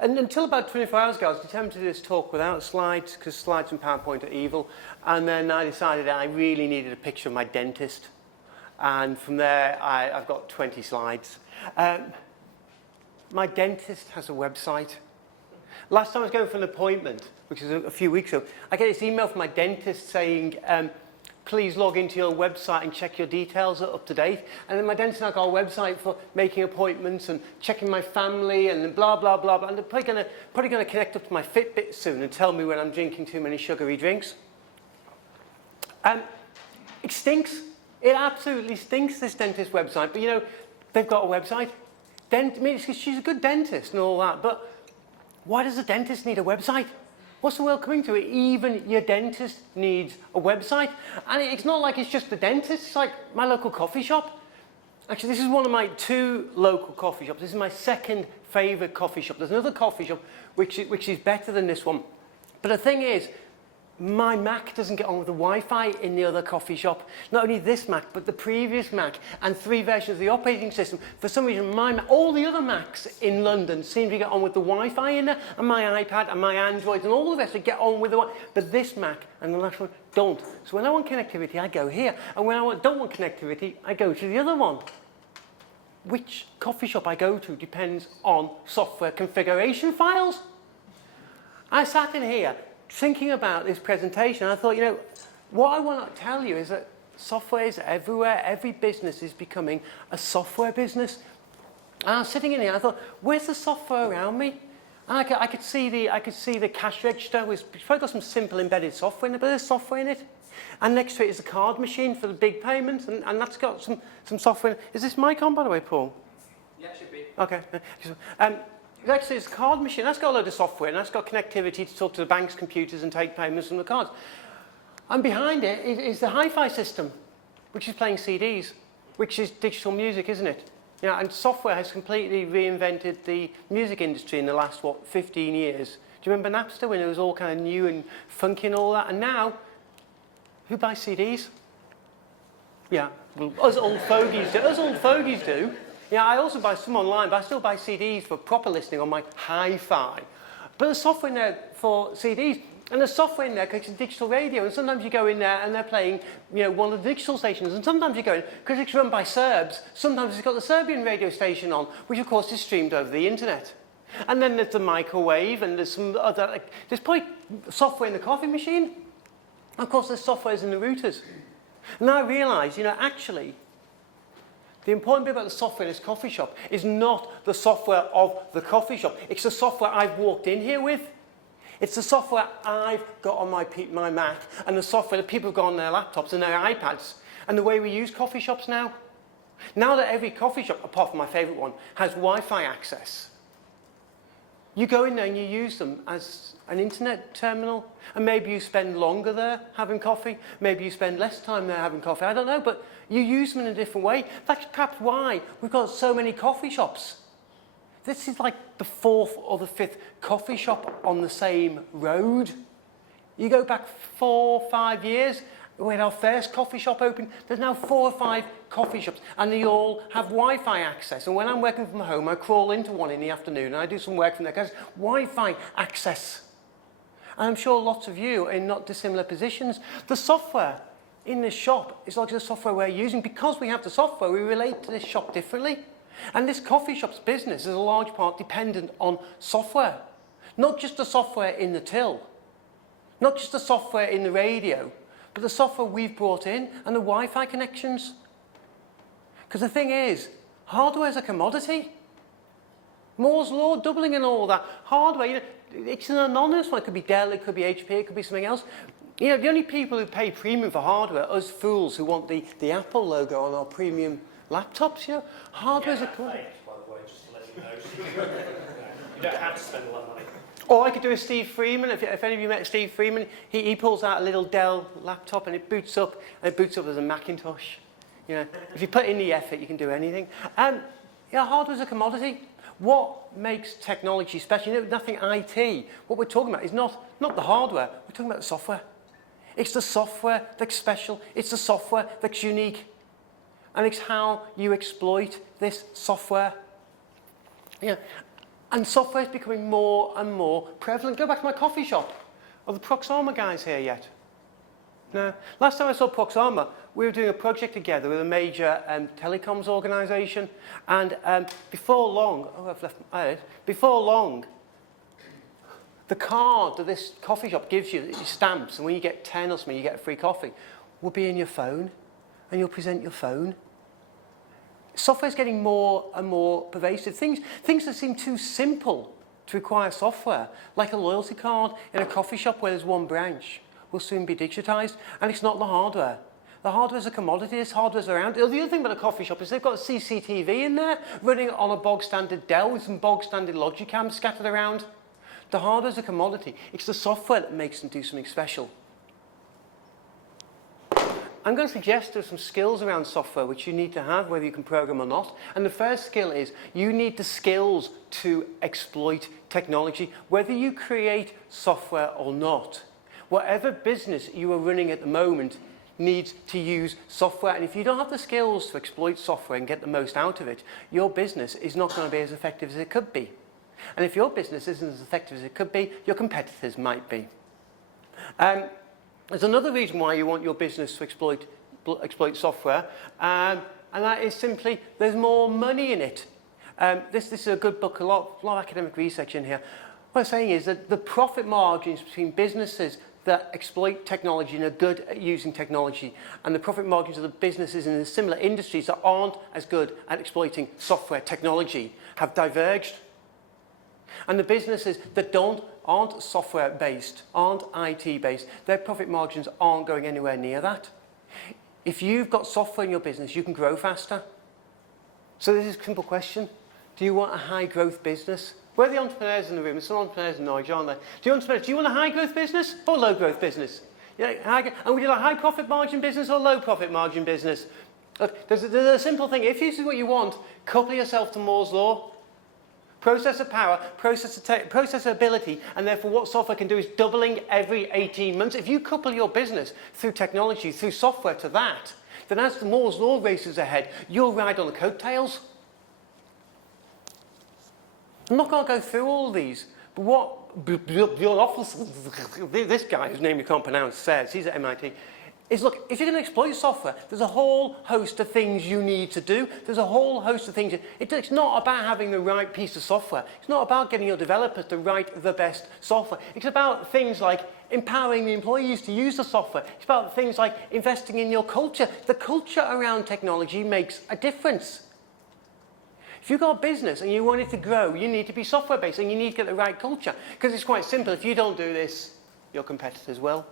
And until about 24 hours ago, I was determined to do this talk without slides, because slides and PowerPoint are evil. And then I decided I really needed a picture of my dentist. And from there, I've got 20 slides. My dentist has a website. Last time I was going for an appointment, which was a few weeks ago, I get this email from my dentist saying, please log into your website and check your details are up to date. And then my dentist and I got a website for making appointments and checking my family and blah, blah, blah. And they're probably gonna connect up to my Fitbit soon and tell me when I'm drinking too many sugary drinks. It stinks. It absolutely stinks, this dentist website. But you know, they've got a website. She's a good dentist and all that, but why does a dentist need a website? What's the world coming to? Even your dentist needs a website. And it's not like it's just the dentist, it's like my local coffee shop. Actually, this is one of my 2 local coffee shops. This is my second favourite coffee shop. There's another coffee shop which is better than this one. But the thing is, my Mac doesn't get on with the Wi-Fi in the other coffee shop. Not only this Mac, but the previous Mac and 3 versions of the operating system. For some reason, my Mac, all the other Macs in London seem to get on with the Wi-Fi in there, and my iPad and my Android and all the rest get on with the Wi-Fi. But this Mac and the last one don't. So when I want connectivity, I go here. And when I don't want connectivity, I go to the other one. Which coffee shop I go to depends on software configuration files. I sat in here thinking about this presentation, I thought, you know, what I want to tell you is that software is everywhere. Every business is becoming a software business. And I was sitting in here, I thought, where's the software around me? And I could see the cash register. It's probably got some simple embedded software in it, but there's software in it. And next to it is a card machine for the big payments, and that's got some software in it. Is this mic on, by the way, Paul? Yeah, it should be. Okay. Actually, it's a card machine. That's got a load of software, and that's got connectivity to talk to the bank's computers and take payments from the cards. And behind it is the hi-fi system, which is playing CDs, which is digital music, isn't it? Yeah, and software has completely reinvented the music industry in the last, 15 years. Do you remember Napster, when it was all kind of new and funky and all that? And now, who buys CDs? Yeah, well, us old fogies do. Us old fogies do. Yeah, I also buy some online, but I still buy CDs for proper listening on my hi-fi. But there's software in there for CDs, and there's software in there because it's digital radio, and sometimes you go in there and they're playing, you know, one of the digital stations, and sometimes you go in, because it's run by Serbs, sometimes it's got the Serbian radio station on, which of course is streamed over the internet. And then there's the microwave, and there's some other, like, there's probably software in the coffee machine. Of course, there's softwares in the routers. And I realised, you know, actually, the important bit about the software in this coffee shop is not the software of the coffee shop. It's the software I've walked in here with. It's the software I've got on my Mac, and the software that people have got on their laptops and their iPads, and the way we use coffee shops now. Now that every coffee shop, apart from my favourite one, has Wi-Fi access, you go in there and you use them as an internet terminal, and maybe you spend longer there having coffee, maybe you spend less time there having coffee, I don't know, but you use them in a different way. That's perhaps why we've got so many coffee shops. This is like the 4th or the 5th coffee shop on the same road. You go back 4 or 5 years, when our first coffee shop opened, there's now 4 or 5 coffee shops, and they all have Wi-Fi access. And when I'm working from home, I crawl into one in the afternoon, and I do some work from there, because Wi-Fi access. And I'm sure lots of you are in not dissimilar positions. The software in this shop is like the software we're using. Because we have the software, we relate to this shop differently. And this coffee shop's business is a large part dependent on software. Not just the software in the till, not just the software in the radio, but the software we've brought in and the Wi-Fi connections. Because the thing is, hardware is a commodity. Moore's law, doubling and all that. Hardware, you know, it's an anonymous one. It could be Dell, it could be HP, it could be something else. You know, the only people who pay premium for hardware are us fools who want the Apple logo on our premium laptops, you know. Hardware's a commodity. By the way, just to let you know. You don't have to spend a lot of money. Or I could do a Steve Freeman. If any of you met Steve Freeman, he pulls out a little Dell laptop and it boots up, as a Macintosh. You know, if you put in the effort, you can do anything. Yeah, hardware's a commodity. What makes technology special? You know, nothing IT. What we're talking about is not the hardware. We're talking about the software. It's the software that's special. It's the software that's unique. And it's how you exploit this software. Yeah. And software is becoming more and more prevalent. Go back to my coffee shop. Are the Proxima guys here yet? No. Last time I saw Proxima, we were doing a project together with a major telecoms organisation. And before long, before long, the card that this coffee shop gives you, that you stamps, and when you get 10 or something, you get a free coffee, will be in your phone, and you'll present your phone. Software's getting more and more pervasive. Things that seem too simple to require software, like a loyalty card in a coffee shop where there's one branch, will soon be digitized. And it's not the hardware. The hardware's a commodity. This hardware's around. The other thing about a coffee shop is they've got a CCTV in there running on a bog standard Dell with some bog standard Logicam scattered around. The hardware's a commodity. It's the software that makes them do something special. I'm going to suggest there's some skills around software which you need to have, whether you can program or not. And the first skill is you need the skills to exploit technology, whether you create software or not. Whatever business you are running at the moment needs to use software. And if you don't have the skills to exploit software and get the most out of it, your business is not going to be as effective as it could be. And if your business isn't as effective as it could be, your competitors might be. There's another reason why you want your business to exploit software, and that is simply there's more money in it. This is a good book, a lot of academic research in here. What I'm saying is that the profit margins between businesses that exploit technology and are good at using technology, and the profit margins of the businesses in the similar industries that aren't as good at exploiting software technology have diverged. And the businesses that aren't software-based, aren't IT-based, their profit margins aren't going anywhere near that. If you've got software in your business, you can grow faster. So this is a simple question. Do you want a high-growth business? Where are the entrepreneurs in the room? There's some entrepreneurs in Norwich, aren't there? Do you want a high-growth business or a low-growth business? And would you like a high-profit margin business or a low-profit margin business? Look, there's a simple thing. If this is what you want, couple yourself to Moore's law. Processor power, processor ability, and therefore what software can do is doubling every 18 months. If you couple your business through technology, through software to that, then as the Moore's law races ahead, you'll ride on the coattails. I'm not going to go through all these, but what this guy, whose name you can't pronounce, says, he's at MIT, is look, if you're going to exploit software, there's a whole host of things you need to do. There's a whole host of things. It's not about having the right piece of software. It's not about getting your developers to write the best software. It's about things like empowering the employees to use the software. It's about things like investing in your culture. The culture around technology makes a difference. If you've got a business and you want it to grow, you need to be software-based and you need to get the right culture. Because it's quite simple. If you don't do this, your competitors will.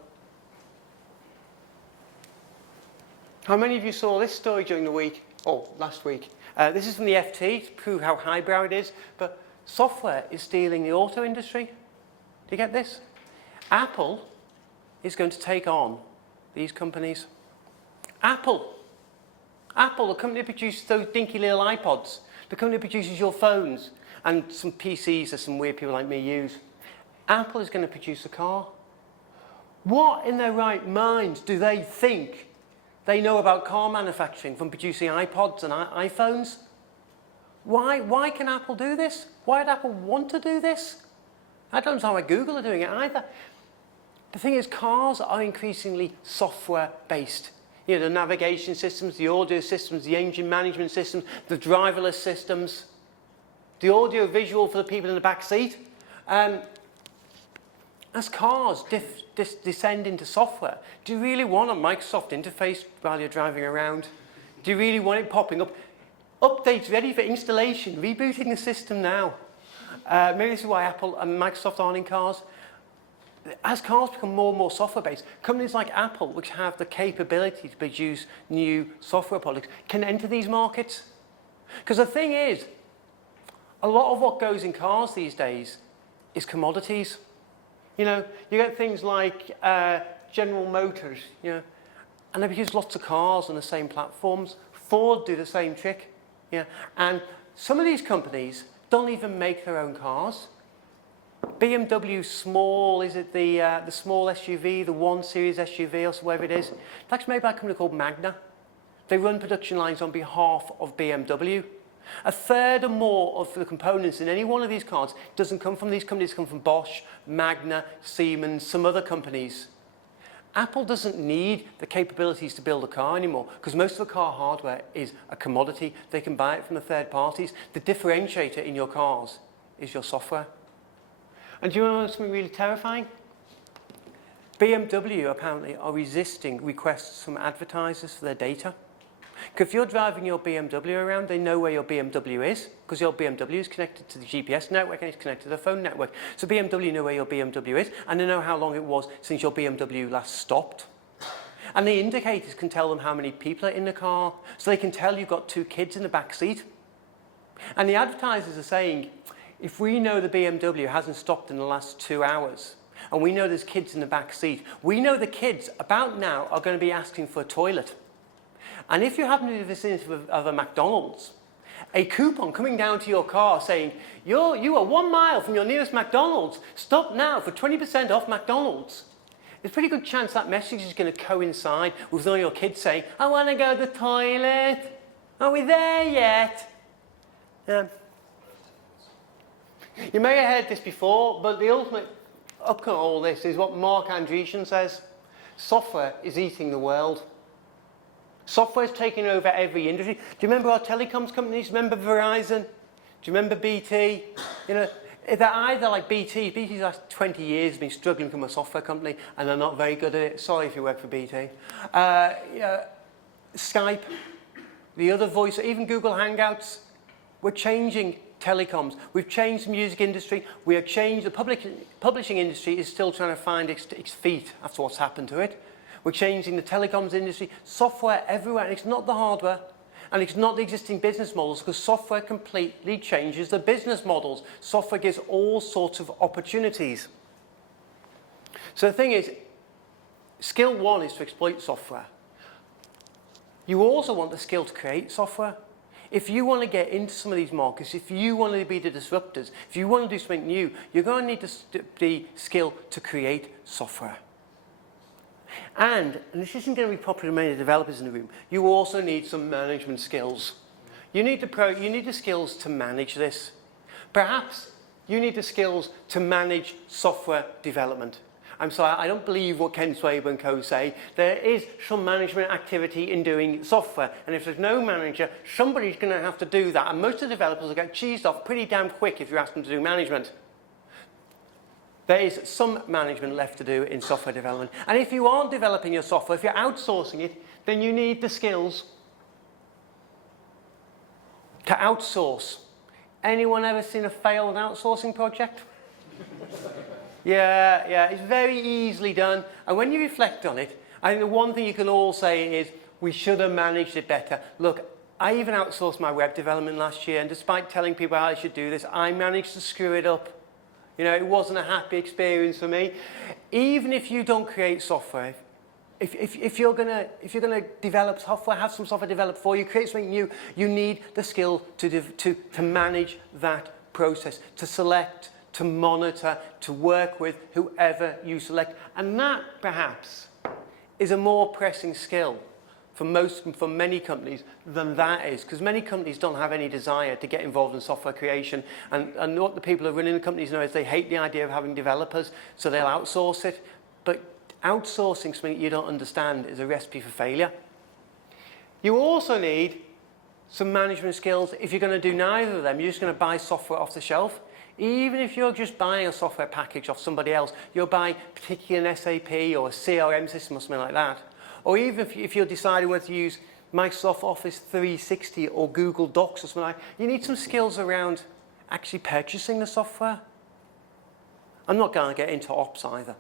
How many of you saw this story during the week? Oh, last week. This is from the FT to prove how highbrow it is. But software is stealing the auto industry. Do you get this? Apple is going to take on these companies. Apple, the company that produces those dinky little iPods. The company that produces your phones and some PCs that some weird people like me use. Apple is going to produce a car. What in their right mind do they think they know about car manufacturing from producing iPods and iPhones? Why can Apple do this? Why would Apple want to do this? I don't know why Google are doing it either. The thing is, cars are increasingly software-based. You know, the navigation systems, the audio systems, the engine management systems, the driverless systems, the audio-visual for the people in the back seat. As cars descend into software, do you really want a Microsoft interface while you're driving around? Do you really want it popping up? Updates ready for installation, rebooting the system now. Maybe this is why Apple and Microsoft aren't in cars. As cars become more and more software-based, companies like Apple, which have the capability to produce new software products, can enter these markets. Because the thing is, a lot of what goes in cars these days is commodities. You know, you get things like General Motors, you know, and they produce lots of cars on the same platforms. Ford do the same trick, yeah. And some of these companies don't even make their own cars. BMW small, is it the small SUV, the 1 Series SUV or whatever it is? It's actually made by a company called Magna. They run production lines on behalf of BMW. A third or more of the components in any one of these cars doesn't come from these companies, come from Bosch, Magna, Siemens, some other companies. Apple doesn't need the capabilities to build a car anymore because most of the car hardware is a commodity. They can buy it from the third parties. The differentiator in your cars is your software. And do you know something really terrifying? BMW apparently are resisting requests from advertisers for their data. Because if you're driving your BMW around, they know where your BMW is, because your BMW is connected to the GPS network and it's connected to the phone network. So BMW know where your BMW is, and they know how long it was since your BMW last stopped. And the indicators can tell them how many people are in the car, so they can tell you've got 2 kids in the back seat. And the advertisers are saying, if we know the BMW hasn't stopped in the last 2 hours, and we know there's kids in the back seat, we know the kids about now are going to be asking for a toilet. And if you happen to be in the vicinity of a McDonald's, a coupon coming down to your car saying, you are 1 mile from your nearest McDonald's, stop now for 20% off McDonald's. There's a pretty good chance that message is going to coincide with all your kids saying, I want to go to the toilet. Are we there yet? You may have heard this before, but the ultimate outcome of all this is what Mark Andreessen says. Software is eating the world. Software is taking over every industry. Do you remember our telecoms companies? Remember Verizon? Do you remember BT? You know, they're either like BT. BT's last 20 years been struggling from a software company, and they're not very good at it. Sorry if you work for BT. Skype, the other voice, even Google Hangouts. We're changing telecoms. We've changed the music industry. We have changed the publishing industry is still trying to find its feet after what's happened to it. We're changing the telecoms industry, software everywhere, and it's not the hardware, and it's not the existing business models, because software completely changes the business models. Software gives all sorts of opportunities. So the thing is, skill 1 is to exploit software. You also want the skill to create software. If you want to get into some of these markets, if you want to be the disruptors, if you want to do something new, you're going to need the skill to create software. And this isn't going to be popular with many developers in the room, you also need some management skills. You need the skills to manage this. Perhaps you need the skills to manage software development. I'm sorry, I don't believe what Ken Swaber and co say. There is some management activity in doing software, and if there's no manager, somebody's going to have to do that, and most of the developers will get cheesed off pretty damn quick if you ask them to do management. There is some management left to do in software development. And if you aren't developing your software, if you're outsourcing it, then you need the skills to outsource. Anyone ever seen a failed outsourcing project? Yeah, it's very easily done. And when you reflect on it, I think the one thing you can all say is, we should have managed it better. Look, I even outsourced my web development last year, and despite telling people how I should do this, I managed to screw it up. You know, it wasn't a happy experience for me. Even if you don't create software, if you're gonna develop software, have some software developed for you, create something new, you need the skill to manage that process, to select, to monitor, to work with whoever you select. And that, perhaps, is a more pressing skill for many companies than that is, because many companies don't have any desire to get involved in software creation, and what the people who are running the companies know is they hate the idea of having developers, so they'll outsource it. But outsourcing something you don't understand is a recipe for failure. You also need some management skills. If you're going to do neither of them, you're just going to buy software off the shelf. Even if you're just buying a software package off somebody else, you'll buy particularly an SAP or a CRM system or something like that. Or even if you're deciding whether to use Microsoft Office 360 or Google Docs or something like that, you need some skills around actually purchasing the software. I'm not going to get into ops either.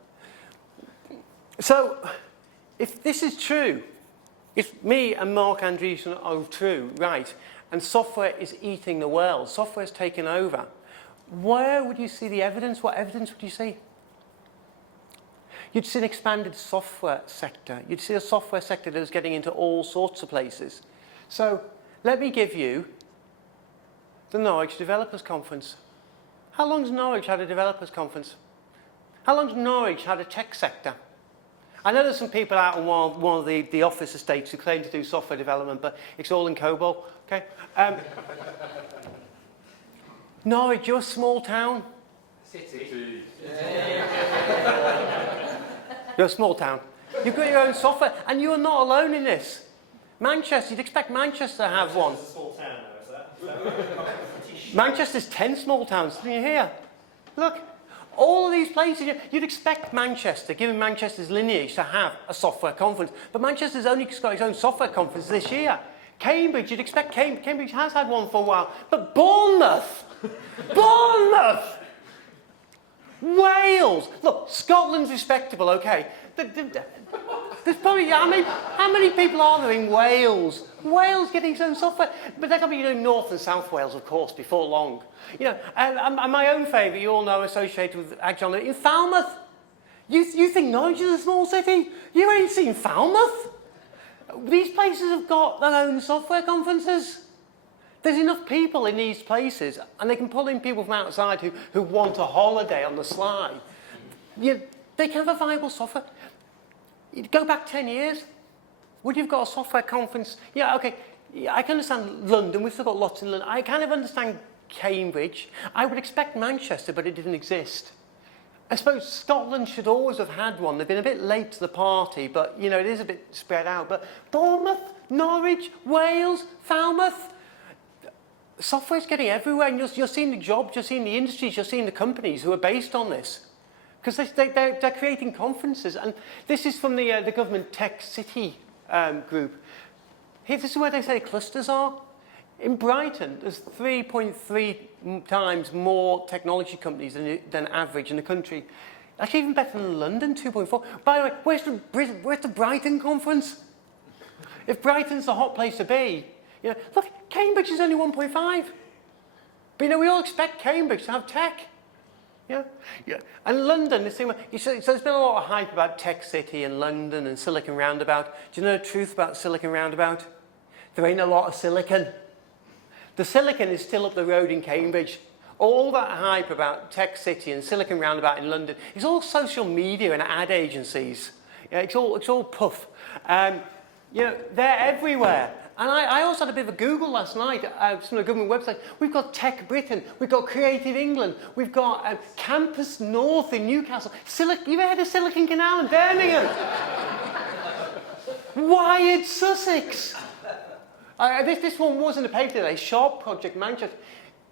So, if this is true, if me and Mark Andreessen are true, right, and software is eating the world, software is taking over, where would you see the evidence? What evidence would you see? You'd see an expanded software sector. You'd see a software sector that is getting into all sorts of places. So let me give you the Norwich Developers Conference. How long's Norwich had a developers conference? How long's Norwich had a tech sector? I know there's some people out on one of the office estates who claim to do software development, but it's all in COBOL, okay? Norwich, you're a small town. City. You're a small town. You've got your own software, and you are not alone in this. Manchester, you'd expect Manchester to have one. It's a small town now, is that? Manchester's 10 small towns, didn't you hear? Look, all of these places, you'd expect Manchester, given Manchester's lineage, to have a software conference. But Manchester's only got its own software conference this year. Cambridge, you'd expect Cambridge has had one for a while. But Bournemouth! Bournemouth! Wales! Look, Scotland's respectable, okay. There's probably, how many people are there in Wales? Wales getting its own software. But they're going to be doing North and South Wales, of course, before long. You know, and my own favourite, you all know, associated with Agile, in Falmouth. You think Norwich is a small city? You ain't seen Falmouth? These places have got their own software conferences. There's enough people in these places, and they can pull in people from outside who want a holiday on the sly. They can have a viable software. You go back 10 years, would you have got a software conference? Yeah, okay, yeah, I can understand London, we've still got lots in London. I kind of understand Cambridge. I would expect Manchester, but it didn't exist. I suppose Scotland should always have had one. They've been a bit late to the party, but, you know, it is a bit spread out. But Bournemouth, Norwich, Wales, Falmouth, software's getting everywhere, and you're seeing the jobs, you're seeing the industries, you're seeing the companies who are based on this. Because they're creating conferences, and this is from the government Tech City group. Here, this is where they say clusters are. In Brighton, there's 3.3 times more technology companies than average in the country. Actually, even better than London, 2.4. By the way, where's the Brighton conference? If Brighton's the hot place to be, you know, look, Cambridge is only 1.5. But you know, we all expect Cambridge to have tech. Yeah. And London, the same way. So there's been a lot of hype about Tech City and London and Silicon Roundabout. Do you know the truth about Silicon Roundabout? There ain't a lot of silicon. The silicon is still up the road in Cambridge. All that hype about Tech City and Silicon Roundabout in London is all social media and ad agencies. Yeah, it's all puff. You know, they're everywhere. And I also had a bit of a Google last night from the government website. We've got Tech Britain, we've got Creative England, we've got Campus North in Newcastle. You ever heard of Silicon Canal in Birmingham? Wired Sussex. This one was in the paper today, Sharp Project Manchester.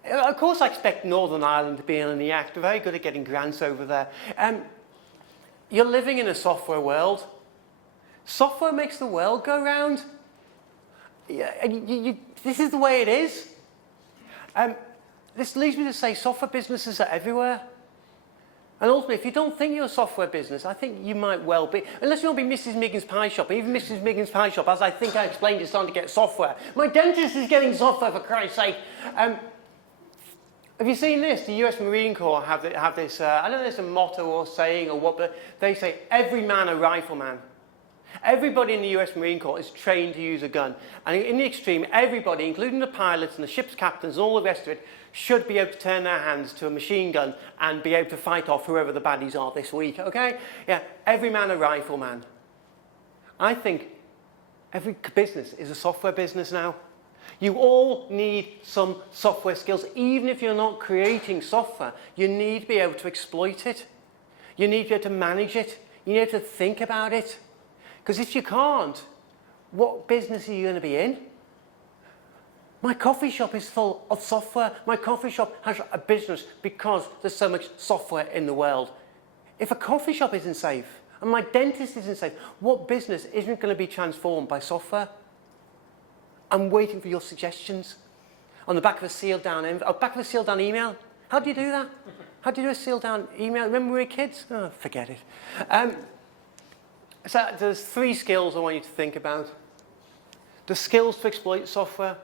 Of course I expect Northern Ireland to be in the act. They're very good at getting grants over there. You're living in a software world. Software makes the world go round. Yeah, this is the way it is. This leads me to say software businesses are everywhere. And ultimately, if you don't think you're a software business, I think you might well be. Unless you want to be Mrs. Miggin's Pie Shop. Even Mrs. Miggin's Pie Shop, as I think I explained, is starting to get software. My dentist is getting software, for Christ's sake. Have you seen this? The US Marine Corps have this, I don't know if it's a motto or saying or what, but they say, every man a rifleman. Everybody in the US Marine Corps is trained to use a gun. And in the extreme, everybody, including the pilots and the ship's captains and all the rest of it, should be able to turn their hands to a machine gun and be able to fight off whoever the baddies are this week, okay? Yeah, every man a rifleman. I think every business is a software business now. You all need some software skills. Even if you're not creating software, you need to be able to exploit it. You need to be able to manage it. You need to think about it. Because if you can't, what business are you going to be in? My coffee shop is full of software. My coffee shop has a business because there's so much software in the world. If a coffee shop isn't safe, and my dentist isn't safe, what business isn't going to be transformed by software? I'm waiting for your suggestions. On the back of a sealed down email. How do you do that? How do you do a sealed down email? Remember when we were kids? Oh, forget it. So there's 3 skills I want you to think about. The skills to exploit software,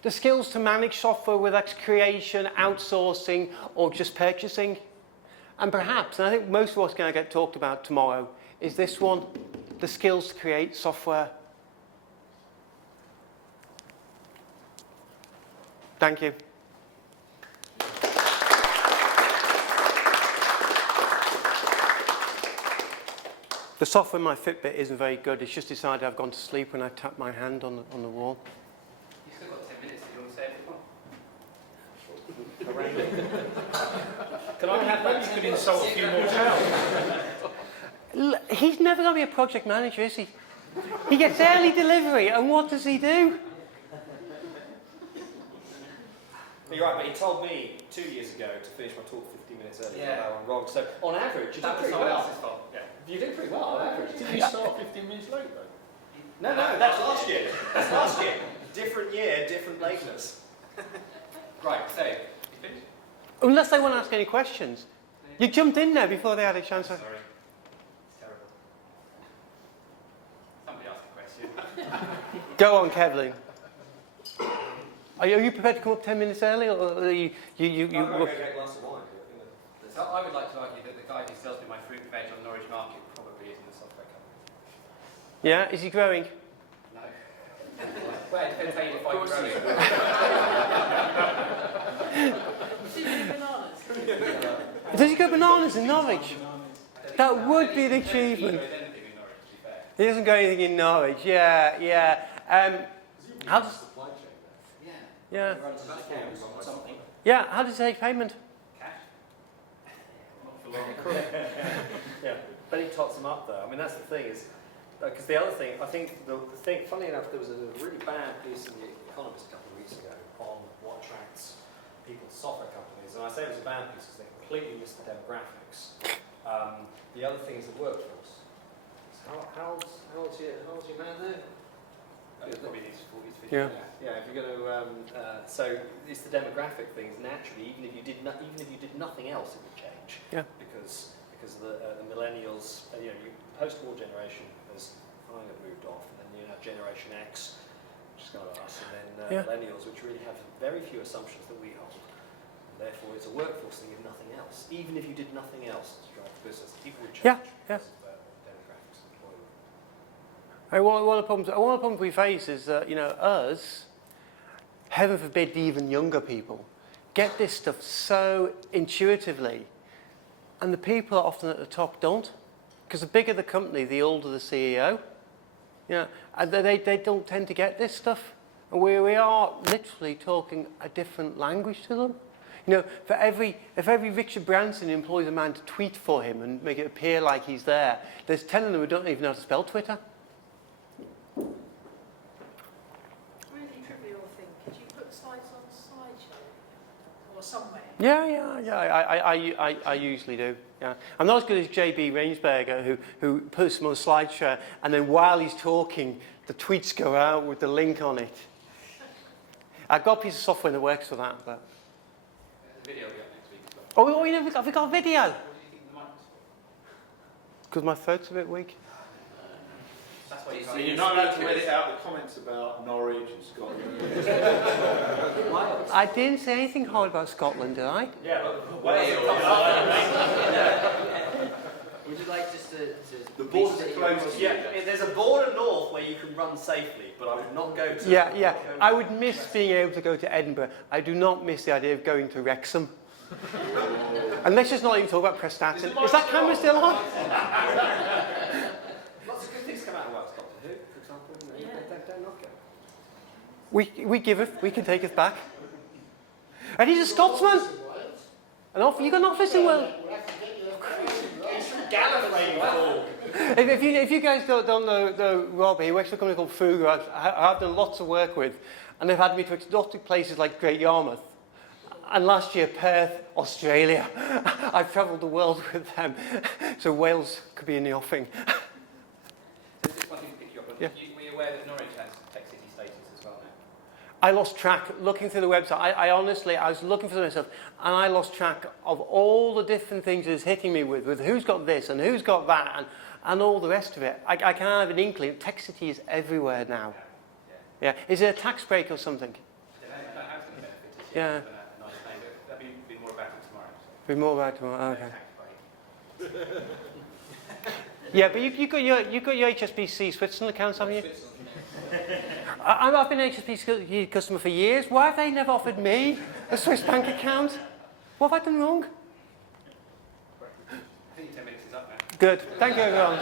the skills to manage software, whether that's creation, outsourcing, or just purchasing. And perhaps, and I think most of what's going to get talked about tomorrow, is this one, the skills to create software. Thank you. The software in my Fitbit isn't very good. It's just decided I've gone to sleep when I tap my hand on the wall. You've still got 10 minutes. Do you want to say anything more? Can I have that? You could insult a few more towns. He's never going to be a project manager, is he? He gets early delivery, and what does he do? You're right, but he told me 2 years ago to finish my talk 15 minutes early. Yeah. I went wrong. So on average, you did That was pretty someone well. else's fault. Yeah. You did pretty well on average. Did you start 15 minutes late though? No, that's last year. That's last year. Different year, different lateness. Right, so, you finished? Unless they want to ask any questions. You jumped in there before they had a chance. Sorry. It's terrible. Somebody asked a question. Go on, Kevlin. Are you prepared to come up 10 minutes early, or are you I'm going to go get a glass of wine. So I would like to argue that the guy who sells me my fruit and veg on Norwich Market probably isn't a software company. Yeah, is he growing? No. Well, it depends how you define growing. Does he grow bananas in Norwich? That would be an achievement. He doesn't grow anything in Norwich. Yeah. How does? Yeah. Yeah. How does he take payment? Cash? Not for long. Yeah, but he tots them up though. I mean, that's the thing is, because the other thing, I think the thing, funny enough, there was a really bad piece in the Economist a couple of weeks ago on what attracts people to software companies, and I say it was a bad piece because they completely missed the demographics. The other thing is the workforce. So how old's your man there? Probably needs 40s, 50s. Yeah. Yeah, if you're going to, so it's the demographic things. Naturally, even if you did nothing else, it would change. Yeah. Because the millennials, the post-war generation has kind of moved off, and then you have Generation X, which is kind of us, and then millennials, which really have very few assumptions that we hold. And therefore, it's a workforce thing if nothing else. Even if you did nothing else to drive the business, people would change. Yeah. Because of demographics and employment. One of the problems we face is that, us, heaven forbid the even younger people, get this stuff so intuitively, and the people often at the top don't. Because the bigger the company, the older the CEO. And they don't tend to get this stuff. And we are literally talking a different language to them. If every Richard Branson employs a man to tweet for him and make it appear like he's there, there's 10 of them who don't even know how to spell Twitter. Really trivial thing. Could you put slides on slideshow or somewhere? Yeah. I usually do. Yeah. I'm not as good as JB Rainsberger, who puts them on a slideshow, and then while he's talking, the tweets go out with the link on it. I've got a piece of software that works for that, but. The video will be up next week as well. Have we got a video? What do you think the mic was for? Because my throat's a bit weak. That's why you So can't you're not allowed to edit out the comments about Norwich and Scotland. I didn't say anything hard about Scotland, did I? Yeah, but Would you like just to The borders are closed to you. yeah, there's a border north where you can run safely, but I would not go to. Yeah. I would miss being able to go to Edinburgh. I do not miss the idea of going to Wrexham. And let's just not even talk about Prestatyn. Is that camera still on? Lots of good things come out of Wales. Doctor Who, for example. Don't knock it. We give it. We can take it back. And he's a Scotsman. You got an office in Wales. If you guys don't know Rob, he works for a company called Fugu. I've done lots of work with, and they've had me to exotic places like Great Yarmouth, and last year Perth, Australia. I've travelled the world with them, so Wales could be in the offing. So just one thing to pick you up on. Yeah. Were you aware that Norwich has tech city status as well now? I lost track looking through the website. I honestly was looking for myself, and I lost track of all the different things it's hitting me with who's got this and who's got that, and all the rest of it. I can't have an inkling. Tech city is everywhere now. Yeah. Is it a tax break or something? I don't know how it's going to benefit us. Yeah. But nice name, but there'll be more about it tomorrow. So. Be more about it tomorrow. Okay. Tax break. Yeah, but you've got your HSBC Switzerland accounts, haven't you? I've been an HSBC customer for years. Why have they never offered me a Swiss bank account? What have I done wrong? I think your 10 minutes is up now. Good. Thank you, everyone.